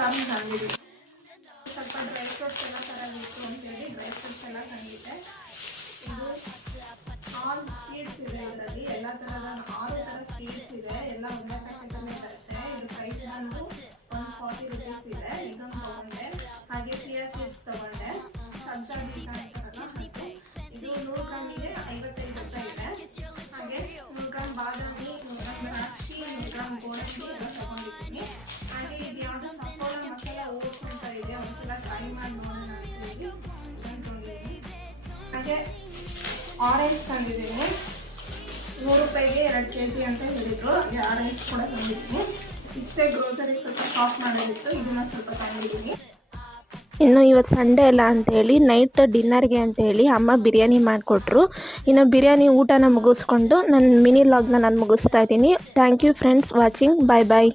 ಕಮ್ಮಿ ತಂದಿದ್ದೀನಿ. ಸ್ವಲ್ಪ ಡ್ರೈ ಫ್ರೂಟ್ಸ್ ಎಲ್ಲ ತರಬೇಕು ಅಂತೇಳಿ ಡ್ರೈ ಫ್ರೂಟ್ಸ್ ಎಲ್ಲ ತಂದಿದ್ದೆ. ಇದು 6 ಸೀಡ್ಸ್ ಇದೆ, ಇದರಲ್ಲಿ ಎಲ್ಲ ಥರದ 6 ಥರ ಸೀಡ್ಸ್ ಇದೆ, ಎಲ್ಲ ಒಂದೇ ಪ್ಯಾಕೆಟಲ್ಲಿ ಇರುತ್ತೆ. ಇದು ಪ್ರೈಸ್ ಬಂದು 140 ರುಪೀಸ್ ಇದೆ. ಇದೊಂದು ತೊಗೊಂಡೆ. ಹಾಗೆ ಚಿಯಾ ಸೀಡ್ಸ್ ತೊಗೊಂಡೆ. ಸಬ್ಜಾ ಬೀಜ ಅಂತಾರಲ್ಲ, ಇದು 100 ಗ್ರಾಮಿಗೆ 55 ರೂಪಾಯಿ ಇದೆ. ಹಾಗೆ 100 ಗ್ರಾಮ್ ಬಾದಾಮಿ, 100 ಗ್ರಾಮ್ ದ್ರಾಕ್ಷಿ, 100 ಗ್ರಾಮ್ ಗೋಡಂಬಿ ಎಲ್ಲ ತೊಗೊಂಡಿದ್ದೀನಿ. ಹಾಗೆ ಇದು ಯಾವುದು ಸಫೋಲ ಮಸಾಲ ಓಟ್ಸ್ ಅಂತ ಇದೆ, ಒಂದ್ಸಲ ಟ್ರೈ ಮಾಡಿ ನೋಡೋಣ ಅಂತೇಳಿ ಅಂದ್ಕೊಂಡಿದ್ದೀನಿ. ಹಾಗೆ ಆರೆಂಜ್ ತಂದಿದ್ದೀನಿ. 100 ರೂಪಾಯಿಗೆ 2 kg ಅಂತ ಹೇಳಿದ್ರು. ಆರೆಂಜ್ ಕೂಡ ತಂದಿದ್ದೀನಿ. ಇಷ್ಟೇ ಗ್ರೋಸರಿ ಸ್ವಲ್ಪ ಶಾಪ್ ಮಾಡೋದಿತ್ತು, ಇದನ್ನ ಸ್ವಲ್ಪ ತಂದಿದ್ದೀನಿ. ಇನ್ನು ಇವತ್ತು ಸಂಡೇ ಅಲ್ಲ ಅಂತೇಳಿ ನೈಟ್ ಡಿನ್ನರ್ಗೆ ಅಂತೇಳಿ ಅಮ್ಮ ಬಿರಿಯಾನಿ ಮಾಡಿಕೊಟ್ರು. ಇನ್ನು ಬಿರಿಯಾನಿ ಊಟನ ಮುಗಿಸ್ಕೊಂಡು ನನ್ನ ಮಿನಿ ಲಾಗ್ನ ನಾನು ಮುಗಿಸ್ತಾ ಇದ್ದೀನಿ. Thank you friends watching. Bye bye.